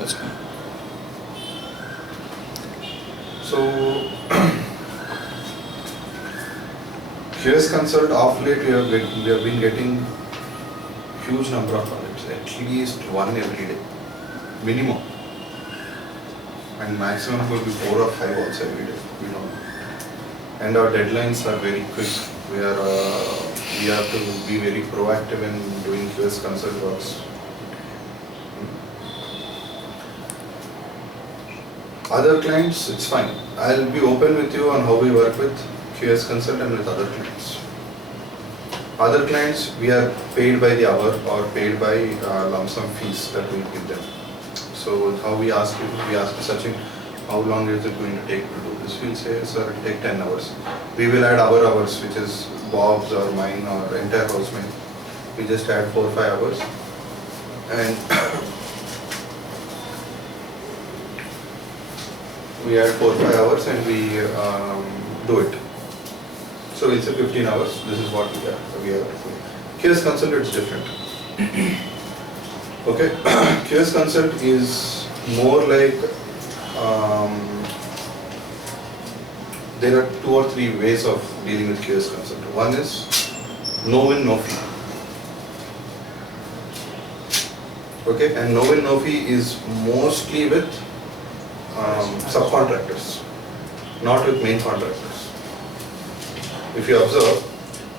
That's fine. So, QS Consult of late we have been getting huge number of projects, at least one every day, minimum. And maximum will be 4 or 5 also every day, we don't know. And our deadlines are very quick. We have to be very proactive in doing QS Consult works. Other clients, it's fine. I'll be open with you on how we work with QS Consult and with other clients. Other clients, we are paid by the hour or paid by lump sum fees that we give them. So how we ask Sachin, how long is it going to take to do this? We'll say, sir, it'll take 10 hours. We will add our hours, which is Bob's or mine or entire housemate. We just add 4 or 5 hours. And we add 4 or 5 hours and we do it. So we'll say 15 hours, this is what we are. QS Consult, it's different. Okay, QS Consult is more like, there are 2 or 3 ways of dealing with QS Consult. One is no win, no fee. Okay, and no win, no fee is mostly with subcontractors, not with main contractors. If you observe,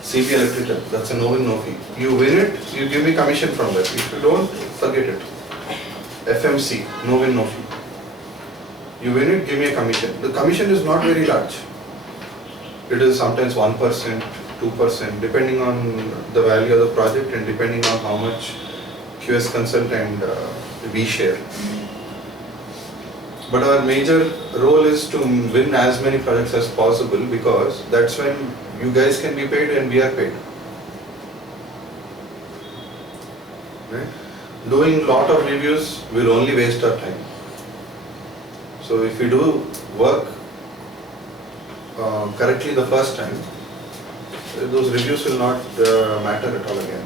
CP Electrical, that's a no win, no fee. You win it, you give me commission from that. If you don't, forget it. FMC, no win, no fee. You win it, give me a commission. The commission is not very large. It is sometimes 1%, 2%, depending on the value of the project and depending on how much QS Consult and we share. But our major role is to win as many projects as possible, because that's when you guys can be paid and we are paid. Right? Doing lot of reviews will only waste our time. So if we do work correctly the first time, those reviews will not matter at all again.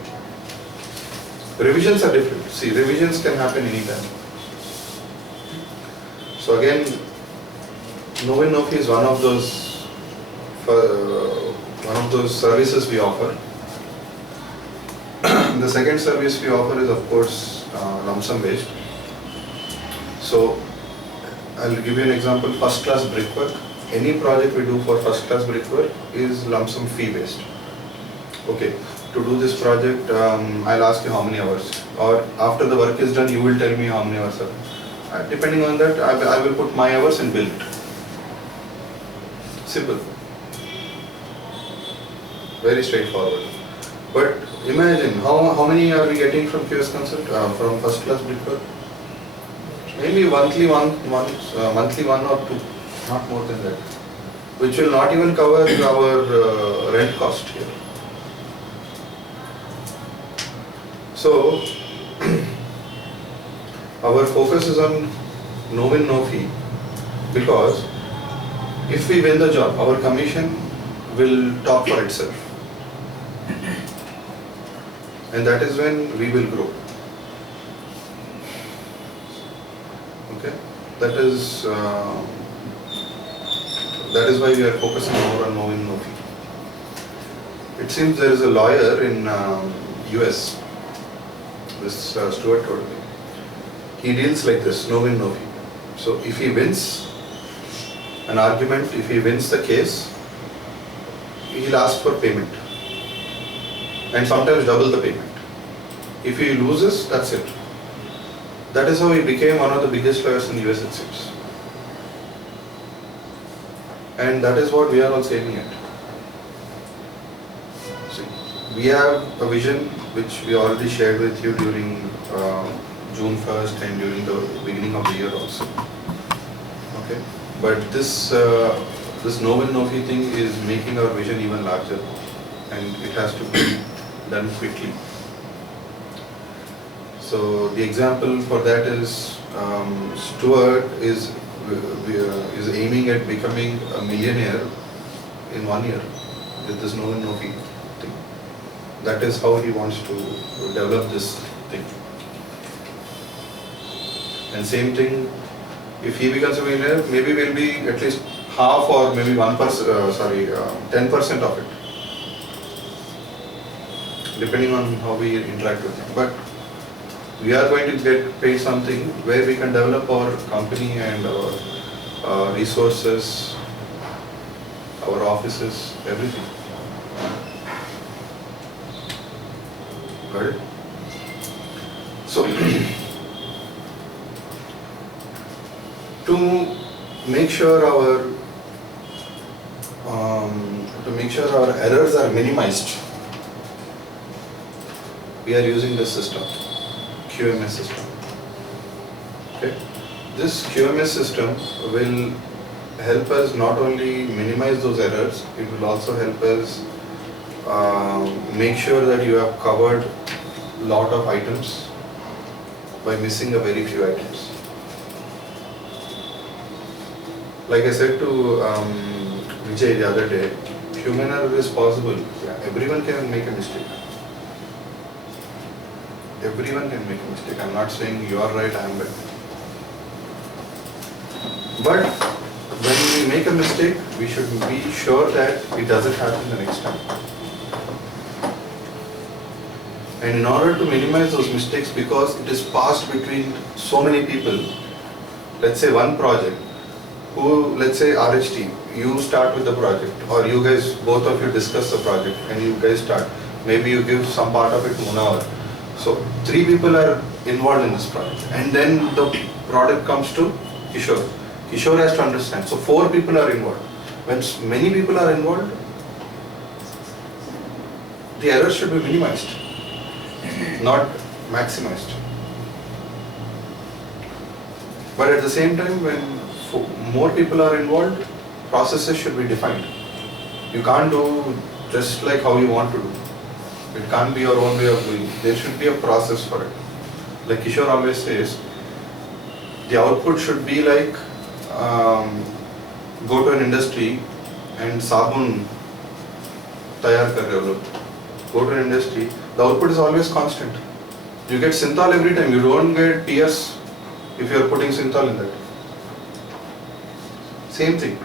Revisions are different. See, revisions can happen anytime. So again, no win, no fee is one of those services we offer. The second service we offer is, of course, lump sum based. So I'll give you an example. First class brickwork. Any project we do for first class brickwork is lump sum fee based. Okay, to do this project, I'll ask you how many hours, or after the work is done, you will tell me how many hours are. Depending on that, I will put my hours and bill it. Simple. Very straightforward. But imagine, how many are we getting from QS Consult, from first class brickwork? Maybe monthly one or two, not more than that. Which will not even cover our rent cost here. So, our focus is on no win, no fee, because if we win the job, our commission will talk for itself. And that is when we will grow. Okay? That is why we are focusing more on no win, no fee. It seems there is a lawyer in US, this Stuart told me. He deals like this, no win, no fee. So if he wins an argument, if he wins the case, he'll ask for payment. And sometimes double the payment. If he loses, that's it. That is how he became one of the biggest lawyers in US, it seems. And that is what we are also aiming at. See, we have a vision which we already shared with you during June 1st and during the beginning of the year also. Okay, but this no win, no fee thing is making our vision even larger, and it has to be done quickly. So the example for that is Stuart is aiming at becoming a millionaire in 1 year with this no win, no fee thing. That is how he wants to develop this thing. And same thing, if he becomes a millionaire, maybe we'll be at least half or maybe 10% of it, depending on how we interact with him. But we are going to get paid something where we can develop our company and our resources, our offices, everything. Got it? So, to make sure our errors are minimized, we are using this system, QMS system. Okay? This QMS system will help us not only minimize those errors, it will also help us make sure that you have covered a lot of items by missing a very few items. Like I said to Vijay the other day, human error is possible. Yeah, everyone can make a mistake. Everyone can make a mistake. I'm not saying you are right, I am right. But when we make a mistake, we should be sure that it doesn't happen the next time. And in order to minimize those mistakes, because it is passed between so many people, let's say one project, let's say RHT, you start with the project, or you guys, both of you discuss the project and you guys start. Maybe you give some part of it to Munawar. So 3 people are involved in this project, and then the product comes to Kishore. Kishore has to understand. So 4 people are involved. When many people are involved, the errors should be minimized, not maximized. But at the same time, when more people are involved, processes should be defined. You can't do just like how you want to do. It can't be your own way of doing. There should be a process for it. Like Kishore always says, the output should be like, go to an industry and sabun tayar kar rahe ho log. Go to an industry, the output is always constant. You get synthol every time. You don't get tears if you are putting synthol in that. Same thing.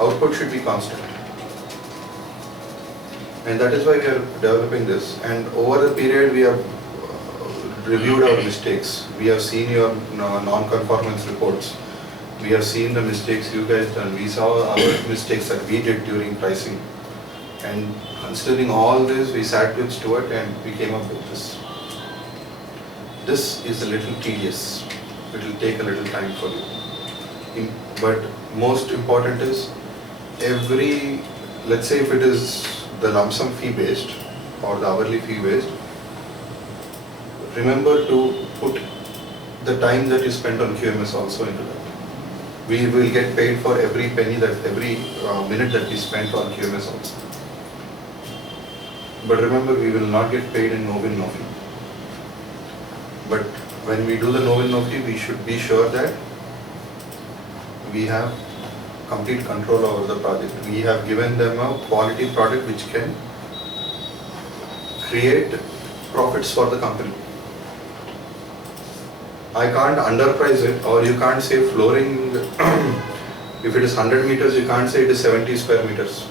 Output should be constant. And that is why we are developing this. And over the period, we have reviewed our mistakes. We have seen your non-conformance reports. We have seen the mistakes you guys done. We saw our mistakes that we did during pricing. And considering all this, we sat with Stuart and we came up with this. This is a little tedious. It will take a little time for you. But most important is, let's say if it is the lump sum fee based or the hourly fee based, remember to put the time that you spent on QMS also into that. We will get paid for every penny, every minute that we spent on QMS also. But remember, we will not get paid in no-win, no-fee. But when we do the no-win, no-fee, we should be sure that we have complete control over the project. We have given them a quality product which can create profits for the company. I can't underprice it, or you can't say flooring, if it is 100 meters, you can't say it is 70 square meters.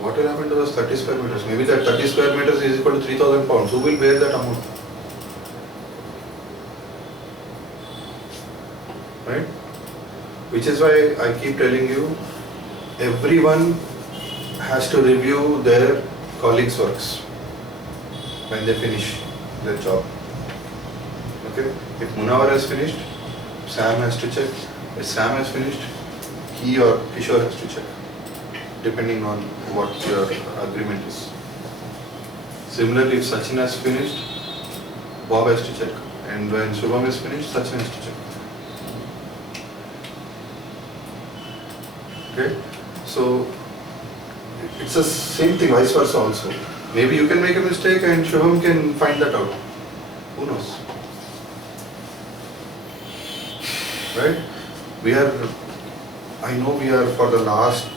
What will happen to those 30 square meters? Maybe that 30 square meters is equal to 3,000 pounds. Who will bear that amount? Right? Which is why I keep telling you, everyone has to review their colleagues' works when they finish their job. Okay? If Munawar has finished, Sam has to check. If Sam has finished, he or Kishore has to check, depending on what your agreement is. Similarly, if Sachin has finished, Bob has to check. And when Shubham is finished, Sachin has to check. Okay? So, it's the same thing, vice versa also. Maybe you can make a mistake and Shubham can find that out. Who knows? Right? I know we are for the last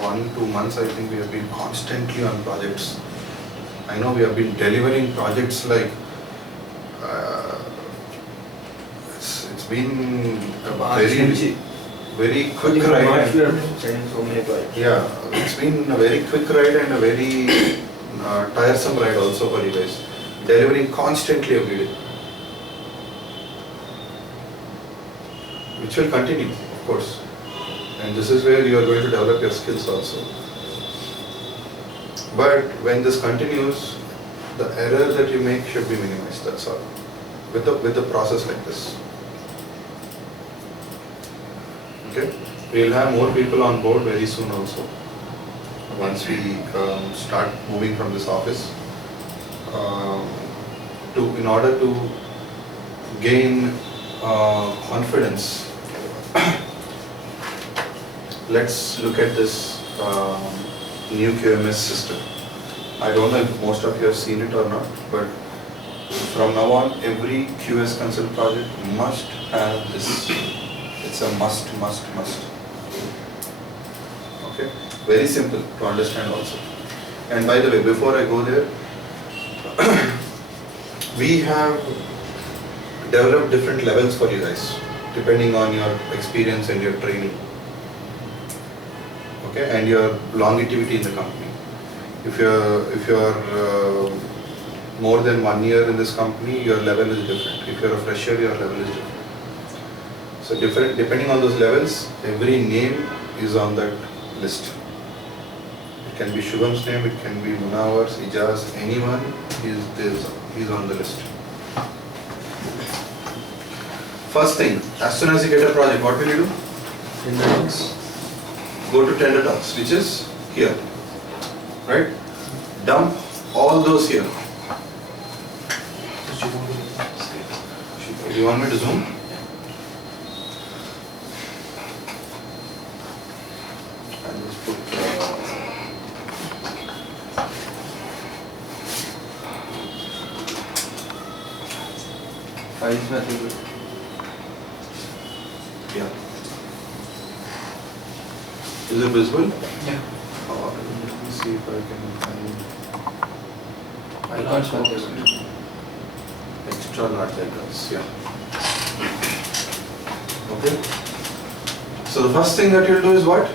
1-2 months, I think we have been constantly on projects. I know we have been delivering projects like uh, it's been a very quick ride. March we are sending so many projects. Yeah, it's been a very quick ride and a very tiresome ride also for you guys. Delivering constantly every day. Which will continue, of course. And this is where you are going to develop your skills also. But when this continues, the error that you make should be minimized, that's all. With the process like this. Okay? We'll have more people on board very soon also. Once we start moving from this office. In order to gain confidence, let's look at this new QMS system. I don't know if most of you have seen it or not, but from now on, every QS Consult project must have this. It's a must. Okay, very simple to understand also. And by the way, before I go there, we have developed different levels for you guys, depending on your experience and your training. Okay, and your longevity in the company. If you're more than 1 year in this company, your level is different. If you're a fresher, your level is different. So depending on those levels, every name is on that list. It can be Shubham's name, it can be Munawar's, Ijaz, anyone is on the list. First thing, as soon as you get a project, what will you do? Tender talks. Go to tender talks, which is here, right? Dump all those here. Do you want me to zoom? I'll just put Files में आते हैं. yeah. Is it visible? Yeah. Let me see if I can find Icons में आते हैं. extra large icons. Yeah. Okay. So the first thing that you'll do is what?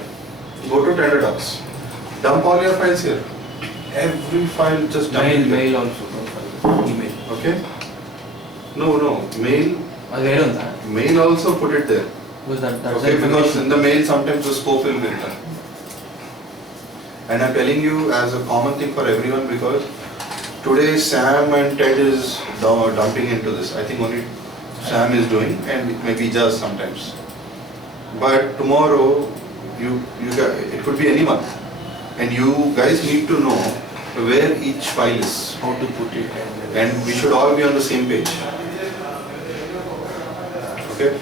Go to tender docs. Dump all your files here. Every file just dump it here. Mail also. Email. Okay. No. Mail. Where on that? Mail also put it there. Because that's Okay, because in the mail sometimes the scope will be written. And I'm telling you as a common thing for everyone because today Sam and Ted is dumping into this. I think only Sam is doing and maybe just sometimes. But tomorrow it could be anyone. And you guys need to know where each file is. how to put it And we should all be on the same page. Okay?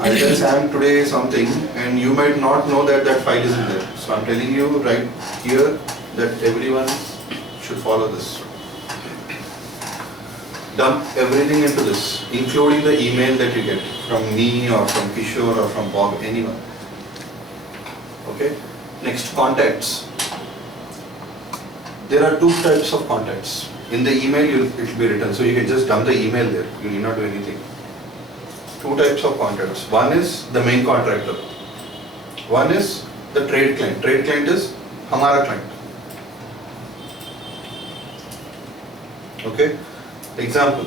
I tell Sam today something and you might not know that that file isn't there. So I'm telling you right here that everyone should follow this. Dump everything into this, including the email that you get from me or from Kishore or from Bob, anyone. Okay? Next, contacts. There are two types of contacts. In the email it will be written, so you can just dump the email there. You need not do anything. Two types of contacts. One is the main contractor. One is the trade client. Trade client is Hamara client. Okay? Example.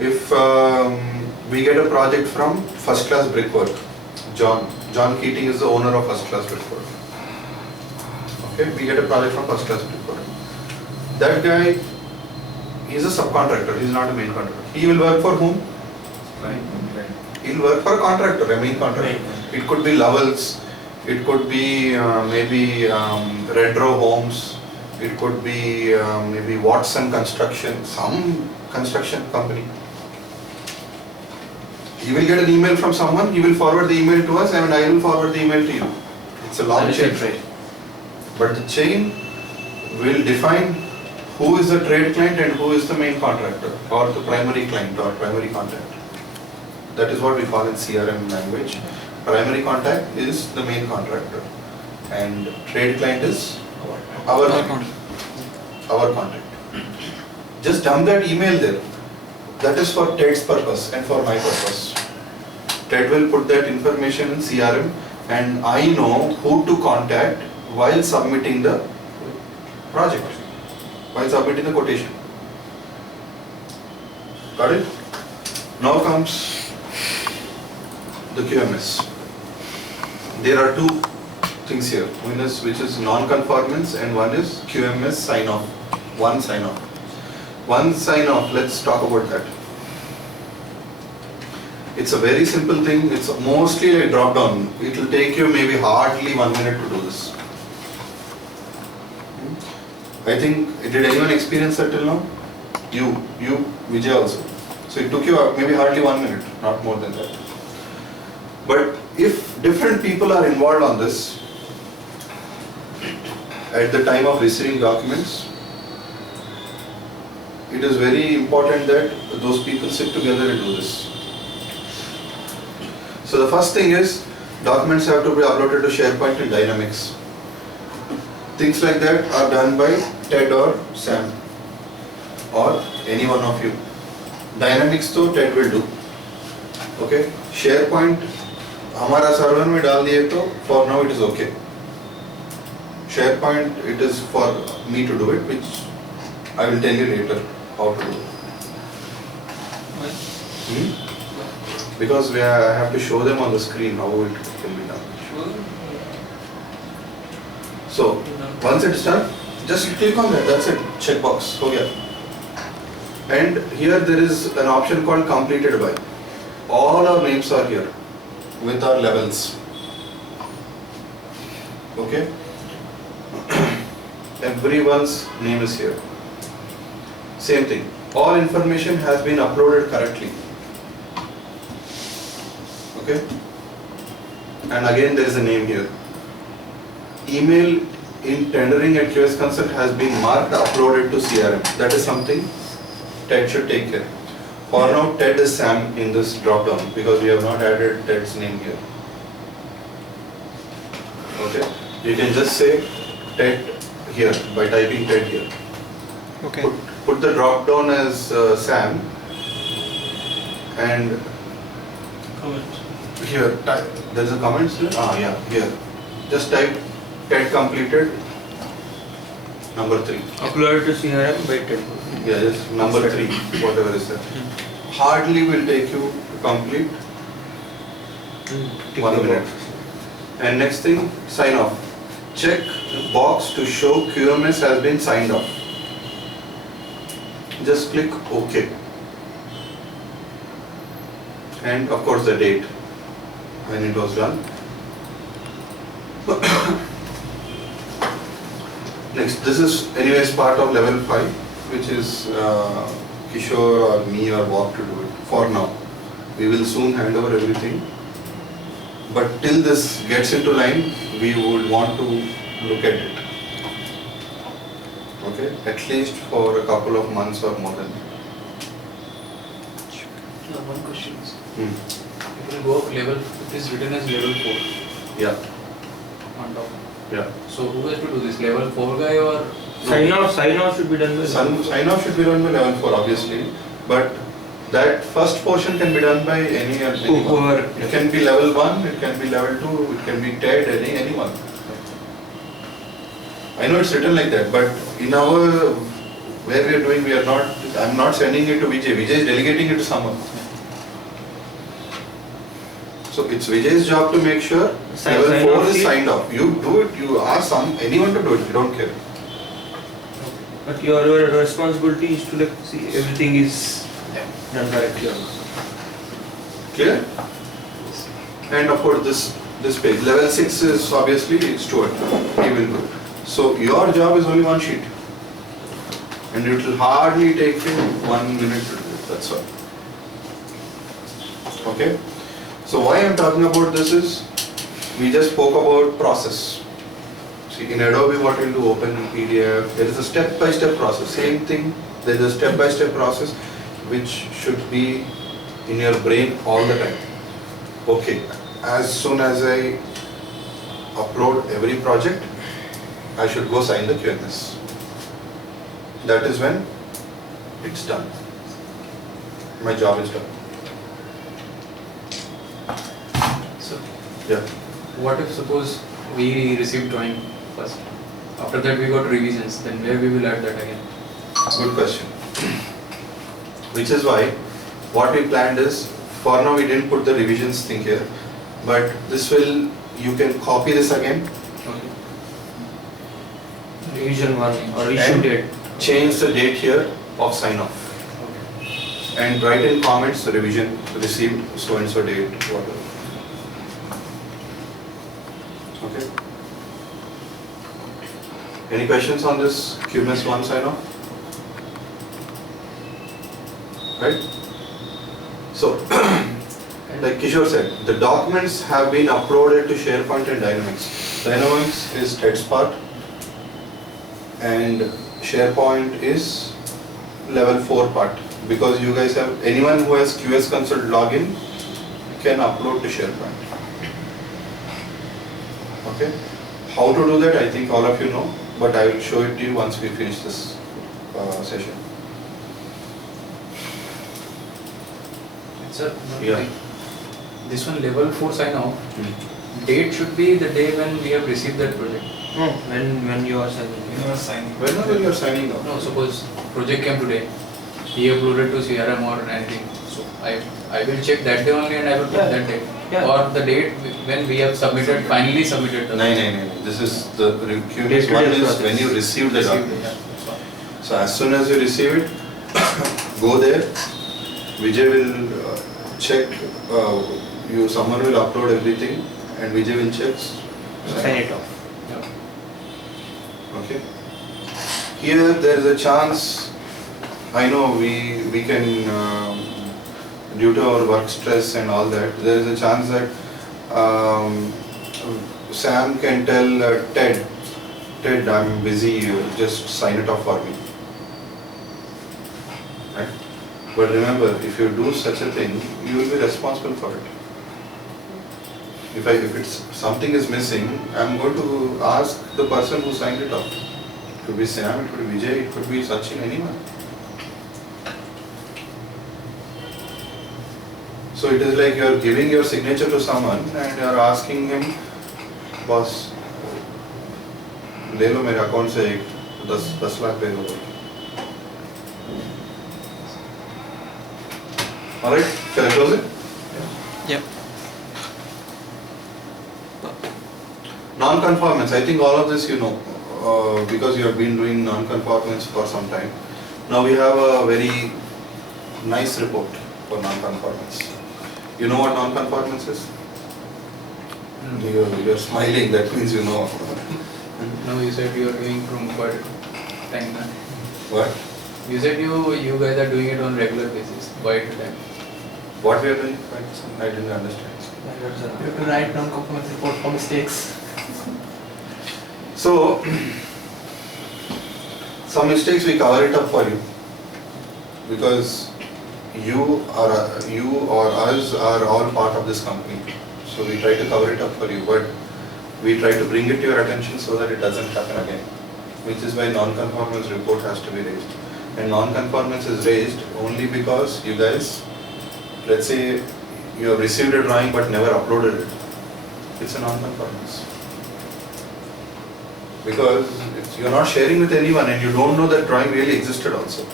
If we get a project from First Class Brickwork, John Keating is the owner of First Class Brickwork. Okay, we get a project from First Class Brickwork. That guy, he's a subcontractor, he's not a main contractor. He will work for whom? He'll work for a contractor, a main contractor. It could be Lovells, it could be maybe Redrow Homes, it could be maybe Watson Construction, some construction company. You will get an email from someone, you will forward the email to us and I will forward the email to you. It's a long chain. But the chain will define who is the trade client and who is the main contractor or the primary client or primary contact. That is what we call in CRM language. Primary contact is the main contractor and trade client is our client. our contact. Just dump that email there. That is for Ted's purpose and for my purpose. Ted will put that information in CRM and I know who to contact while submitting the project, while submitting the quotation. Got it? Now comes the QMS. There are two things here. One is which is non-conformance and one is QMS sign-off. One sign-off. One sign-off, let's talk about that. It's a very simple thing. It's mostly a drop-down. It will take you maybe hardly 1 minute to do this. I think, did anyone experience that till now? You, Vijay also. So it took you maybe hardly 1 minute, not more than that. But if different people are involved on this, at the time of receiving documents, it is very important that those people sit together and do this. So the first thing is, documents have to be uploaded to SharePoint and Dynamics. Things like that are done by Ted or Sam or any one of you. Dynamics तो Ted will do. Okay? SharePoint हमारा server में डाल दिए तो for now it is okay. SharePoint it is for me to do it, which I will tell you later how to do. Because I have to show them on the screen how it can be done. So once it's done, just click on that. That's it. Checkbox. हो गया. And here there is an option called completed by. All our names are here with our levels. Okay. Everyone's name is here. Same thing. All information has been uploaded correctly. Okay. And again there is a name here. Email in tendering at QS Consult has been marked uploaded to CRM. That is something Ted should take care. For now, Ted is Sam in this drop down because we have not added Ted's name here. Okay. You can just say Ted here by typing Ted here. Okay. Put the drop down as Sam and here there's a comments here. Yeah, here. Just type Ted completed number 3. Uploaded to CRM by Ted. Yeah, just number 3, whatever is that. Hardly will take you to complete 1 minute. And next thing, sign off. Check the box to show QMS has been signed off. Just click OK. And of course the date when it was done. Next, this is anyways part of level 5, which is Kishore or me or Bob to do it for now. We will soon hand over everything. But till this gets into line, we would want to look at it. Okay, at least for a couple of months or more than that. One question is, Hmm. it will go up level, it is written as level 4 Yeah, on top. yeah. So who has to do this, level 4 guy or? Sign off should be done by Sign off should be done by level 4 obviously, but that first portion can be done by anyone. whoever. It can be level 1, it can be level 2, it can be TED, anyone. I know it's written like that, but in our, where we are doing, I'm not sending it to Vijay, Vijay is delegating it to someone. So it's Vijay's job to make sure level 4 is signed off. You do it, you ask anyone to do it, you don't care. But your responsibility is to like see everything is done correctly. Clear? And of course this page, level 6 is obviously Stuart, he will do. So your job is only one sheet. And it will hardly take you 1 minute to do it, that's all. Okay? So why I am talking about this is, we just spoke about process. See, in Adobe what we'll do, open PDF, there is a step-by-step process. Same thing, there is a step-by-step process which should be in your brain all the time. Okay, as soon as I upload every project, I should go sign the QMS. that is when it's done. My job is done. So, Yeah. what if suppose we received drawing first, after that we got revisions, then where we will add that again? Good question. Which is why what we planned is, for now we didn't put the revisions thing here, but this will, you can copy this again, Okay. Revision 1 or issue And- date. change the date here of sign off, Okay. and write in comments revision received so and so date, whatever. Okay. Any questions on this QMS 1 sign off? Right? So, like Kishore said, the documents have been uploaded to SharePoint and Dynamics. Dynamics is Ted's part, and SharePoint is level 4 part, because you guys have, anyone who has QS Consult login can upload to SharePoint. Okay? How to do that, I think all of you know, but I will show it to you once we finish this session. Sir, one Yeah. thing. This one level 4 sign off, Hmm. date should be the day when we have received that project. No, when you are signing. Whenever you are signing off. No, suppose project came today, he uploaded to CRM or anything, so I will check that day only and I will put Yeah. that day. Yeah. Or the date when we have submitted, finally submitted the. No. This is the QMS Day-to-day 1 is process. when you receive the Received, document. yeah, that's all. So as soon as you receive it, go there. Vijay will check. Someone will upload everything, and Vijay will check. Sign it off. Yeah. Okay. Here there is a chance. I know we can, due to our work stress and all that, there is a chance that Sam can tell Ted, I'm busy, you just sign it off for me. Right? But remember, if you do such a thing, you will be responsible for it. If it's something is missing, I'm going to ask the person who signed it off. It could be Sam, it could be Vijay, it could be Sachin, anyone. So it is like you are giving your signature to someone and you are asking him, boss, ले लो मेरे account से 10 लाख ले लो. Alright, can I close it? Yep. Non-conformance, I think all of this you know, because you have been doing non-conformance for some time. Now we have a very nice report for non-conformance. You know what non-conformance is? You're smiling, that means you know. No, you said you are doing from quite time now. What? You said you guys are doing it on regular basis, quite a time. What we are doing? I didn't understand. You have to write non-conformance report for mistakes. So, some mistakes we cover it up for you, because you or us are all part of this company. So we try to cover it up for you, but we try to bring it to your attention so that it doesn't happen again. Which is why non-conformance report has to be raised. And non-conformance is raised only because you guys, let's say you have received a drawing but never uploaded it. It's a non-conformance. Because you're not sharing with anyone and you don't know that drawing really existed also.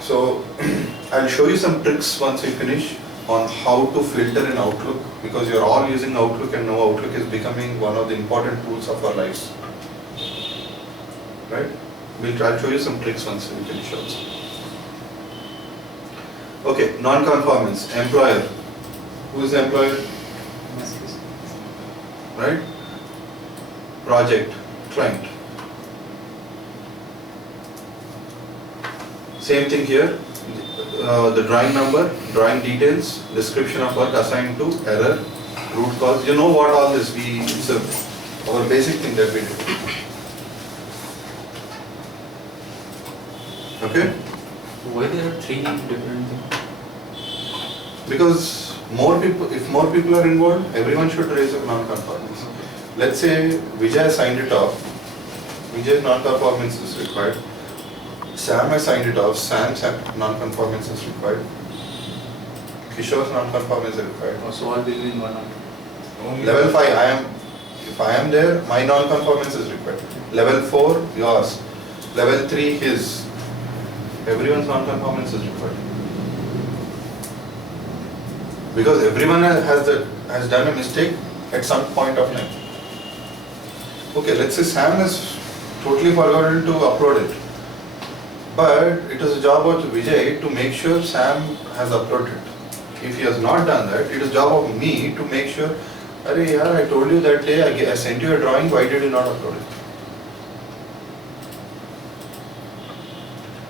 So I'll show you some tricks once we finish on how to filter in Outlook, because you're all using Outlook and now Outlook is becoming one of the important tools of our lives. Right? I'll show you some tricks once we finish also. Okay, non-conformance, employer. Who is the employer? Right? Project, client. Same thing here. The drawing number, drawing details, description of work assigned to, error, root cause. You know what all this, it's our basic thing that we do. Okay? Why there are 3 different things? Because if more people are involved, everyone should raise a non-conformance. Let's say Vijay signed it off. Vijay's non-conformance is required. Sam has signed it off. Sam's non-conformance is required. Kishore's non-conformance is required. So all will be in one. Level 5, if I am there, my non-conformance is required. Level 4, yours. Level 3, his. Everyone's non-conformance is required. Because everyone has done a mistake at some point of time. Okay, let's say Sam has totally forgotten to upload it. But it is a job of Vijay to make sure Sam has uploaded. If he has not done that, it is job of me to make sure, Arey yaar, I told you that day, I sent you a drawing, why did you not upload it?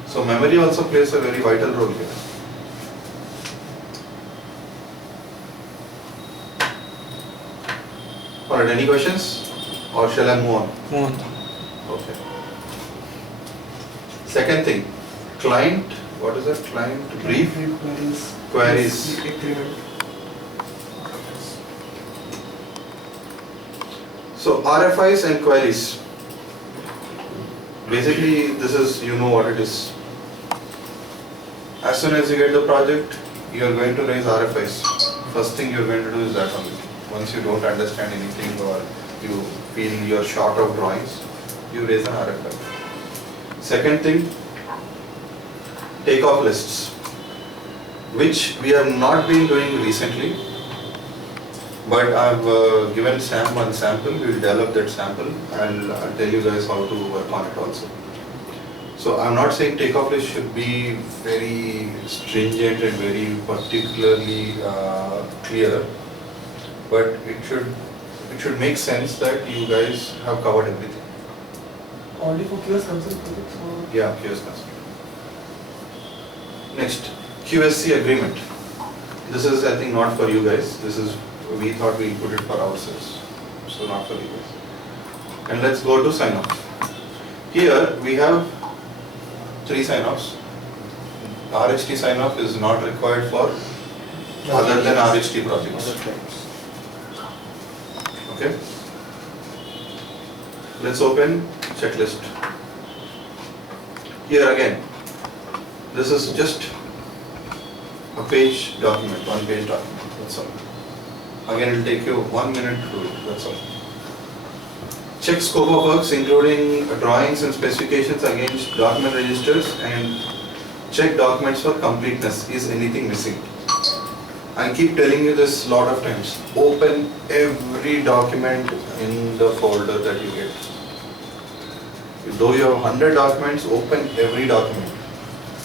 So memory also plays a very vital role here. Alright, any questions? Or shall I move on? Move on. Okay. Second thing, client, what is that? Client brief? Queries. Agreement. So RFIs and queries. Basically, this is, you know what it is. As soon as you get the project, you are going to raise RFIs. First thing you are going to do is that only. Once you don't understand anything or you feel you are short of drawings, you raise an RFI. Second thing, takeoff lists, which we have not been doing recently, but I've given Sam one sample. We will develop that sample and I'll tell you guys how to work on it also. So I'm not saying takeoff list should be very stringent and very particularly clear, but it should make sense that you guys have covered everything. Only for QS consult projects or? Yeah, QS consult. Next, QSC agreement. This is, I think, not for you guys. This is, we thought we put it for ourselves. So not for you guys. And let's go to sign off. Here we have 3 sign-offs. RHT sign-off is not required for other than RHT projects. Other clients. Okay. Let's open checklist. Here again, this is just a page document, 1 page document, that's all. Again, it will take you 1 minute to do it, that's all. Check scope of works including drawings and specifications against document registers and check documents for completeness. Is anything missing? I keep telling you this lot of times. Open every document in the folder that you get. Though you have 100 documents, open every document.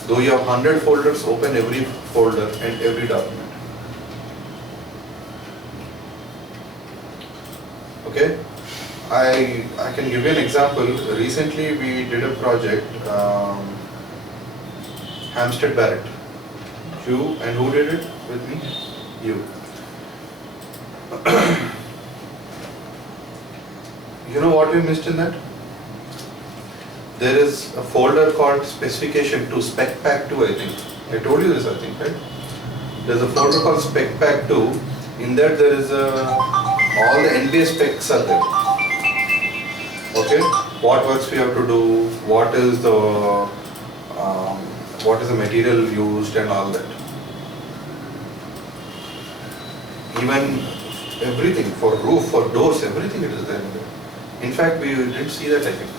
Though you have 100 folders, open every folder and every document. Okay? I can give you an example. Recently we did a project, Hampstead Barrett. You and who did it with me? You. You know what we missed in that? There is a folder called specification 2, spec pack 2, I think. I told you this, I think, right? There's a folder called spec pack 2. In that there is all the NBA specs are there. Okay? What works we have to do, what is the material used and all that. Even everything for roof, for doors, everything it is there. In fact, we didn't see that, I think.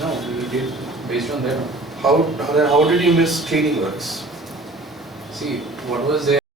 No, we did based on that. How did you miss cleaning works? See, what was there